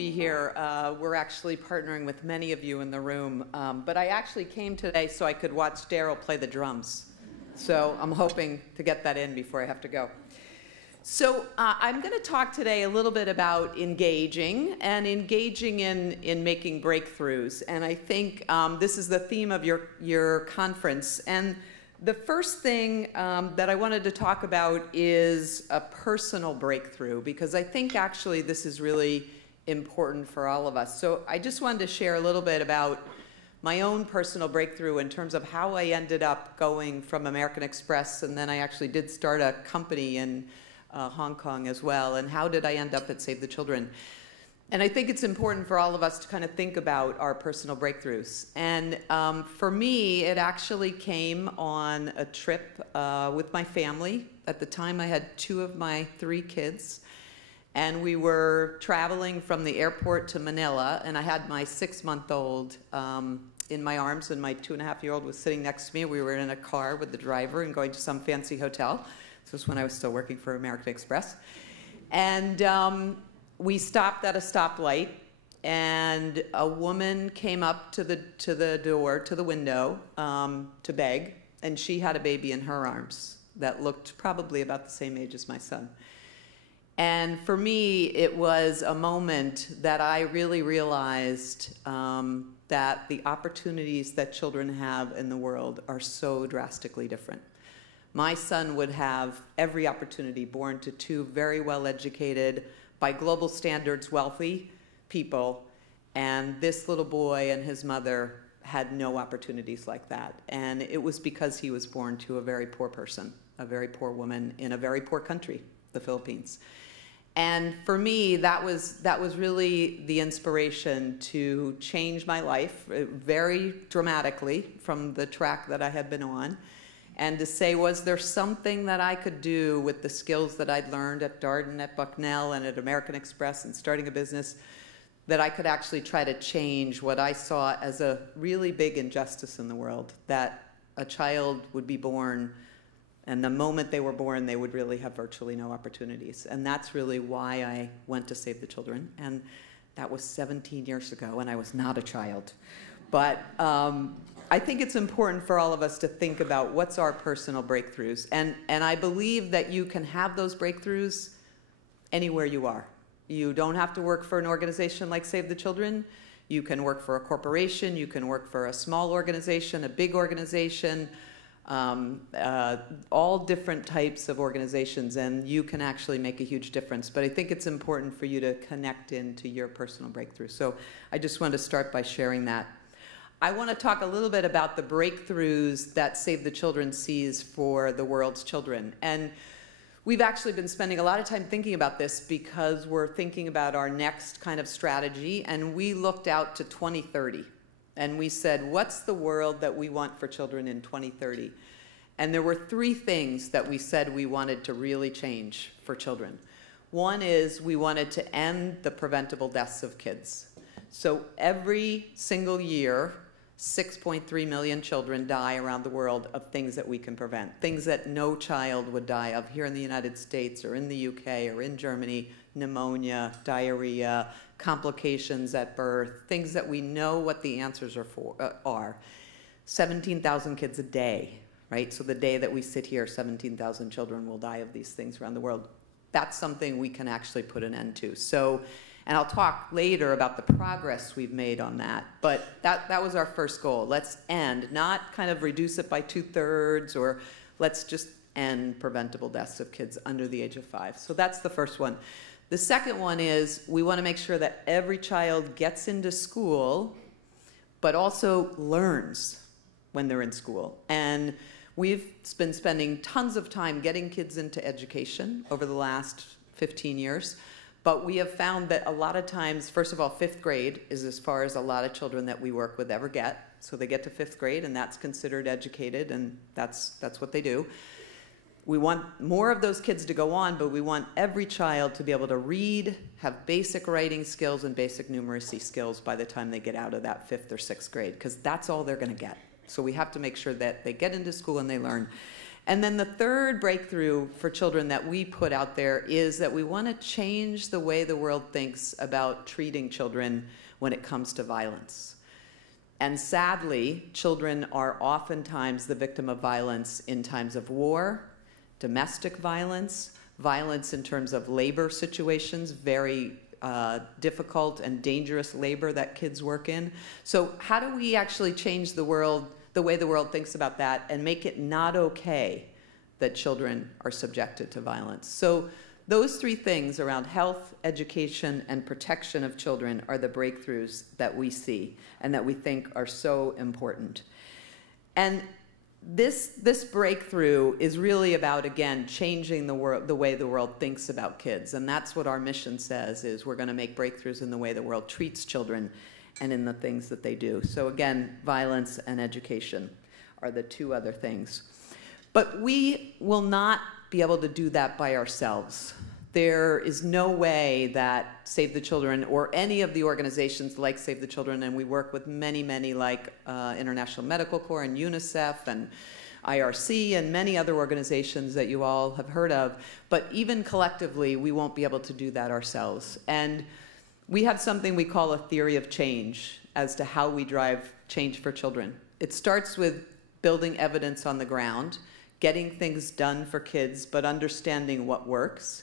be here. We're actually partnering with many of you in the room, but I actually came today so I could watch Daryl play the drums. So I'm hoping to get that in before I have to go. So I'm going to talk today a little bit about engaging in making breakthroughs. And I think this is the theme of your conference. And the first thing that I wanted to talk about is a personal breakthrough, because I think actually this is really important for all of us. So I just wanted to share a little bit about my own personal breakthrough in terms of how I ended up going from American Express, and then I actually did start a company in Hong Kong as well, and how did I end up at Save the Children. And I think it's important for all of us to kind of think about our personal breakthroughs. And for me, it actually came on a trip with my family. At the time, I had 2 of my 3 kids. And we were traveling from the airport to Manila, and I had my 6-month-old in my arms, and my 2.5-year-old was sitting next to me. We were in a car with the driver and going to some fancy hotel. This was when I was still working for American Express. And we stopped at a stoplight, and a woman came up to the door, to the window, to beg, and she had a baby in her arms that looked probably about the same age as my son. And for me, it was a moment that I really realized that the opportunities that children have in the world are so drastically different. My son would have every opportunity, born to 2 very well-educated, by global standards, wealthy people, and this little boy and his mother had no opportunities like that. And it was because he was born to a very poor person, a very poor woman in a very poor country, the Philippines. And for me, that was really the inspiration to change my life very dramatically from the track that I had been on, and to say, was there something that I could do with the skills that I'd learned at Darden, at Bucknell, and at American Express, and starting a business, that I could actually try to change what I saw as a really big injustice in the world, that a child would be born, and the moment they were born, they would really have virtually no opportunities. And that's really why I went to Save the Children. And that was 17 years ago, and I was not a child. But I think it's important for all of us to think about what's our personal breakthroughs. And I believe that you can have those breakthroughs anywhere you are. You don't have to work for an organization like Save the Children. You can work for a corporation. You can work for a small organization, a big organization, all different types of organizations, and you can actually make a huge difference. But I think it's important for you to connect into your personal breakthrough. So I just want to start by sharing that. I want to talk a little bit about the breakthroughs that Save the Children sees for the world's children. And we've actually been spending a lot of time thinking about this because we're thinking about our next kind of strategy, and we looked out to 2030. And we said, what's the world that we want for children in 2030? And there were 3 things that we said we wanted to really change for children. One is we wanted to end the preventable deaths of kids. So every single year, 6.3 million children die around the world of things that we can prevent, things that no child would die of here in the United States or in the UK or in Germany: pneumonia, diarrhea, complications at birth, things that we know what the answers are. 17,000 kids a day, right? So the day that we sit here, 17,000 children will die of these things around the world. That's something we can actually put an end to. So, and I'll talk later about the progress we've made on that, but that was our first goal. Let's end, not kind of reduce it by 2/3, or let's just end preventable deaths of kids under the age of 5. So that's the first one. The second one is we want to make sure that every child gets into school, but also learns when they're in school. And we've been spending tons of time getting kids into education over the last 15 years. But we have found that a lot of times, first of all, 5th grade is as far as a lot of children that we work with ever get. So they get to 5th grade, and that's considered educated, and that's what they do. We want more of those kids to go on, but we want every child to be able to read, have basic writing skills and basic numeracy skills by the time they get out of that 5th or 6th grade, because that's all they're going to get. So we have to make sure that they get into school and they learn. And then the third breakthrough for children that we put out there is that we want to change the way the world thinks about treating children when it comes to violence. And sadly, children are oftentimes the victim of violence in times of war, domestic violence, violence in terms of labor situations, very difficult and dangerous labor that kids work in. So how do we actually change the world, the way the world thinks about that, and make it not okay that children are subjected to violence? So those three things around health, education, and protection of children are the breakthroughs that we see and that we think are so important. And this breakthrough is really about, again, changing the way the world thinks about kids. And that's what our mission says, is we're going to make breakthroughs in the way the world treats children and in the things that they do. So again, violence and education are the two other things. But we will not be able to do that by ourselves. There is no way that Save the Children or any of the organizations like Save the Children, and we work with many, many like International Medical Corps and UNICEF and IRC and many other organizations that you all have heard of, but even collectively, we won't be able to do that ourselves. And we have something we call a theory of change as to how we drive change for children. It starts with building evidence on the ground, getting things done for kids, but understanding what works.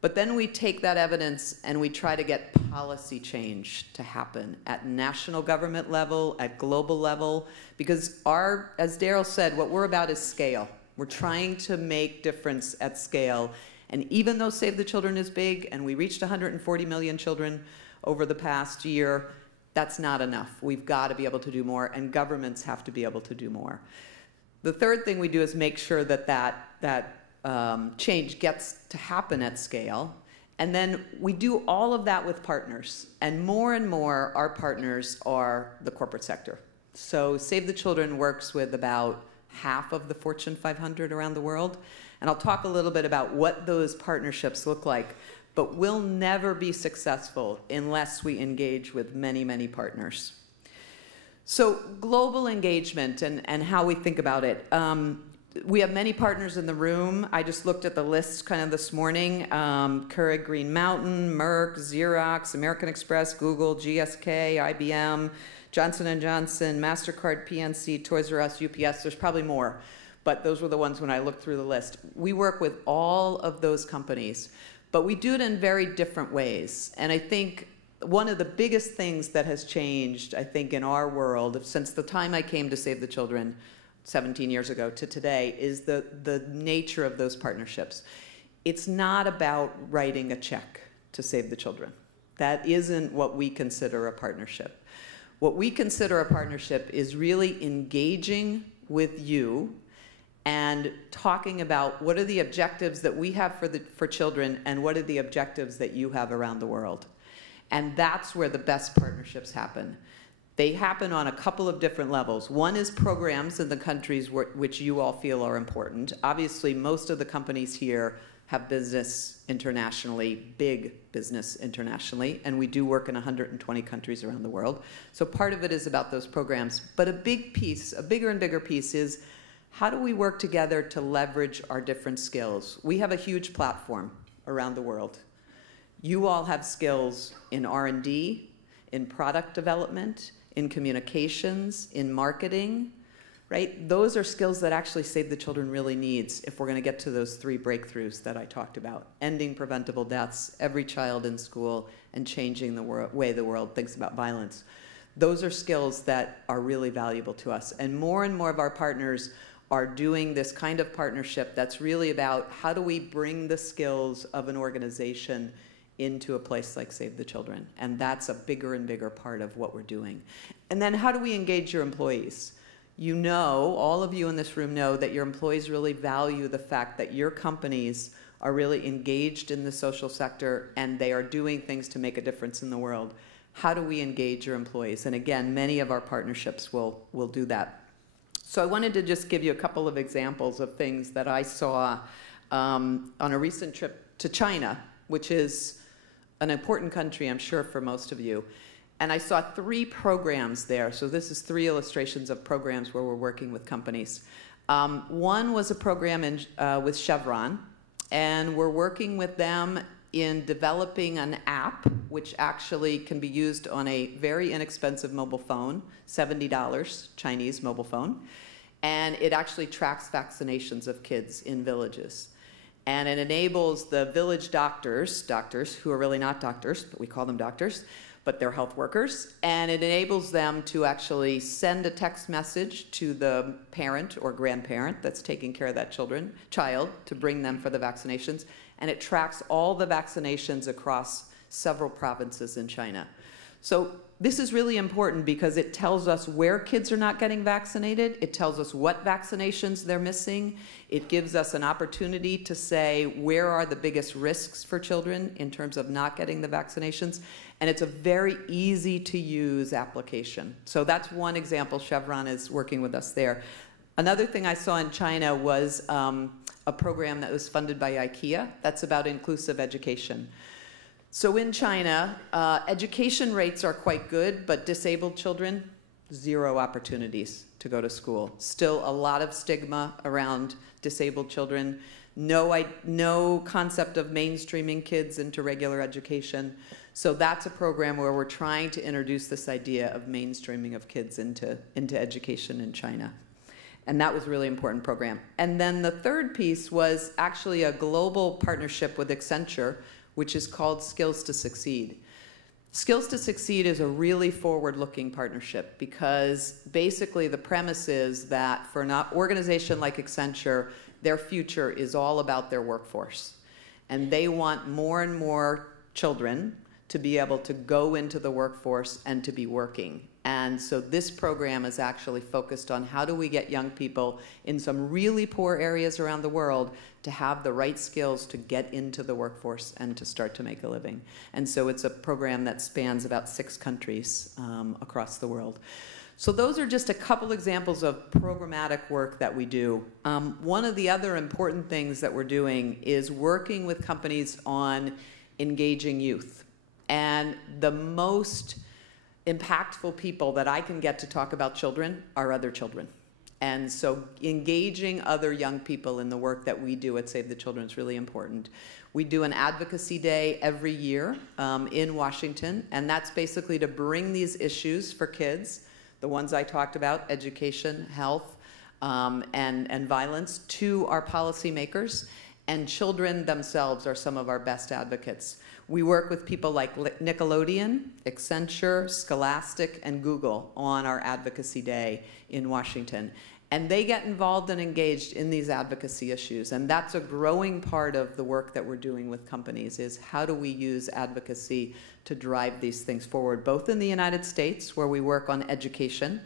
But then we take that evidence and we try to get policy change to happen at national government level, at global level, because as Daryl said, what we're about is scale. We're trying to make difference at scale. And even though Save the Children is big, and we reached 140 million children over the past year, that's not enough. We've got to be able to do more, and governments have to be able to do more. The third thing we do is make sure that change gets to happen at scale. And then we do all of that with partners. And more our partners are the corporate sector. So Save the Children works with about half of the Fortune 500 around the world. And I'll talk a little bit about what those partnerships look like. But we'll never be successful unless we engage with many, many partners. So global engagement and how we think about it. We have many partners in the room. I just looked at the list kind of this morning. Keurig Green Mountain, Merck, Xerox, American Express, Google, GSK, IBM, Johnson & Johnson, MasterCard, PNC, Toys R Us, UPS. There's probably more, but those were the ones when I looked through the list. We work with all of those companies, but we do it in very different ways. And I think one of the biggest things that has changed, I think, in our world since the time I came to Save the Children 17 years ago to today is the nature of those partnerships. It's not about writing a check to Save the Children. That isn't what we consider a partnership. What we consider a partnership is really engaging with you and talking about what are the objectives that we have for children and what are the objectives that you have around the world. And that's where the best partnerships happen. They happen on a couple of different levels. One is programs in the countries which you all feel are important. Obviously, most of the companies here have business internationally, big business internationally, and we do work in 120 countries around the world. So part of it is about those programs. But a big piece, a bigger and bigger piece is how do we work together to leverage our different skills? We have a huge platform around the world. You all have skills in R&D, in product development, in communications, in marketing, right? Those are skills that actually Save the Children really needs if we're going to get to those three breakthroughs that I talked about. Ending preventable deaths, every child in school, and changing the way the world thinks about violence. Those are skills that are really valuable to us. And more of our partners are doing this kind of partnership that's really about how do we bring the skills of an organization into a place like Save the Children. And that's a bigger and bigger part of what we're doing. And then how do we engage your employees? You know, all of you in this room know that your employees really value the fact that your companies are really engaged in the social sector and they are doing things to make a difference in the world. How do we engage your employees? And again, many of our partnerships will do that. So I wanted to just give you a couple of examples of things that I saw on a recent trip to China, which is an important country, I'm sure, for most of you. And I saw 3 programs there. So this is 3 illustrations of programs where we're working with companies. One was a program with Chevron, and we're working with them in developing an app which actually can be used on a very inexpensive mobile phone, $70 Chinese mobile phone, and it actually tracks vaccinations of kids in villages. And it enables the village doctors who are really not doctors, but we call them doctors, but they're health workers, and it enables them to actually send a text message to the parent or grandparent that's taking care of that child to bring them for the vaccinations, and it tracks all the vaccinations across several provinces in China. So this is really important because it tells us where kids are not getting vaccinated, it tells us what vaccinations they're missing, it gives us an opportunity to say where are the biggest risks for children in terms of not getting the vaccinations, and it's a very easy to use application. So that's one example. Chevron is working with us there. Another thing I saw in China was a program that was funded by IKEA that's about inclusive education. So in China, education rates are quite good, but disabled children, 0 opportunities to go to school. Still a lot of stigma around disabled children. No concept of mainstreaming kids into regular education. So that's a program where we're trying to introduce this idea of mainstreaming of kids into education in China. And that was a really important program. And then the third piece was actually a global partnership with Accenture, which is called Skills to Succeed. Skills to Succeed is a really forward-looking partnership because basically the premise is that for an organization like Accenture, their future is all about their workforce. And they want more and more children to be able to go into the workforce and to be working. And so this program is actually focused on how do we get young people in some really poor areas around the world to have the right skills to get into the workforce and to start to make a living. And so it's a program that spans about 6 countries across the world. So those are just a couple examples of programmatic work that we do. One of the other important things that we're doing is working with companies on engaging youth. And the most impactful people that I can get to talk about children are other children. And so engaging other young people in the work that we do at Save the Children is really important. We do an advocacy day every year in Washington, and that's basically to bring these issues for kids, the ones I talked about, education, health, and violence, to our policymakers. And children themselves are some of our best advocates. We work with people like Nickelodeon, Accenture, Scholastic, and Google on our Advocacy Day in Washington. And they get involved and engaged in these advocacy issues. And that's a growing part of the work that we're doing with companies, is how do we use advocacy to drive these things forward, both in the United States, where we work on education,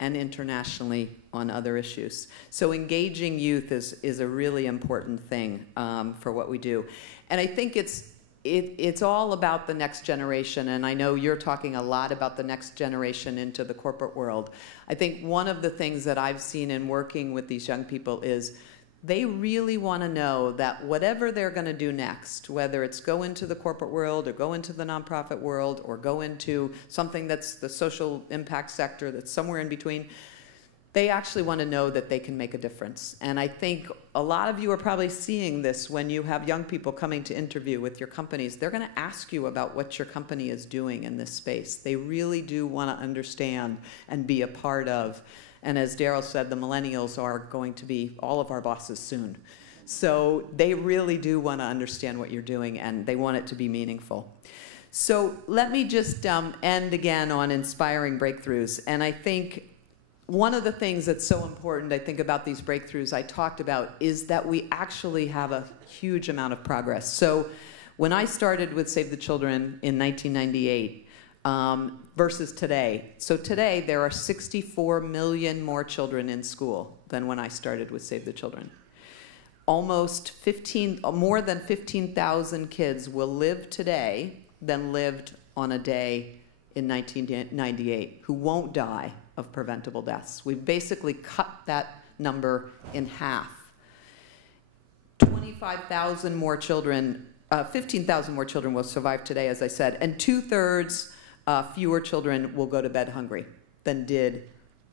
and internationally on other issues. So engaging youth is a really important thing for what we do. And I think it's all about the next generation, and I know you're talking a lot about the next generation into the corporate world. I think one of the things that I've seen in working with these young people is they really want to know that whatever they're going to do next, whether it's go into the corporate world or go into the nonprofit world or go into something that's the social impact sector that's somewhere in between, they actually want to know that they can make a difference. And I think a lot of you are probably seeing this when you have young people coming to interview with your companies. They're going to ask you about what your company is doing in this space. They really do want to understand and be a part of. And as Daryl said, the millennials are going to be all of our bosses soon. So they really do want to understand what you're doing, and they want it to be meaningful. So let me just end again on inspiring breakthroughs. And I think one of the things that's so important, I think, about these breakthroughs I talked about is that we actually have a huge amount of progress. So when I started with Save the Children in 1998, versus today. So today, there are 64 million more children in school than when I started with Save the Children. More than 15,000 kids will live today than lived on a day in 1998 who won't die of preventable deaths. We've basically cut that number in half. 25,000 more children, 15,000 more children will survive today, as I said, and 2/3 fewer children will go to bed hungry than did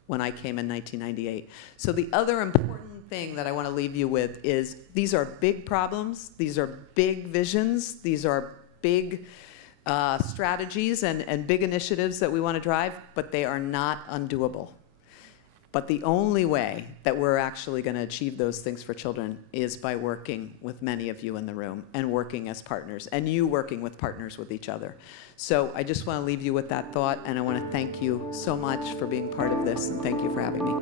when I came in 1998. So the other important thing that I want to leave you with is these are big problems, these are big visions, these are big strategies and big initiatives that we want to drive, but they are not undoable. But the only way that we're actually going to achieve those things for children is by working with many of you in the room and working as partners, and you working with partners with each other. So I just want to leave you with that thought, and I want to thank you so much for being part of this, and thank you for having me.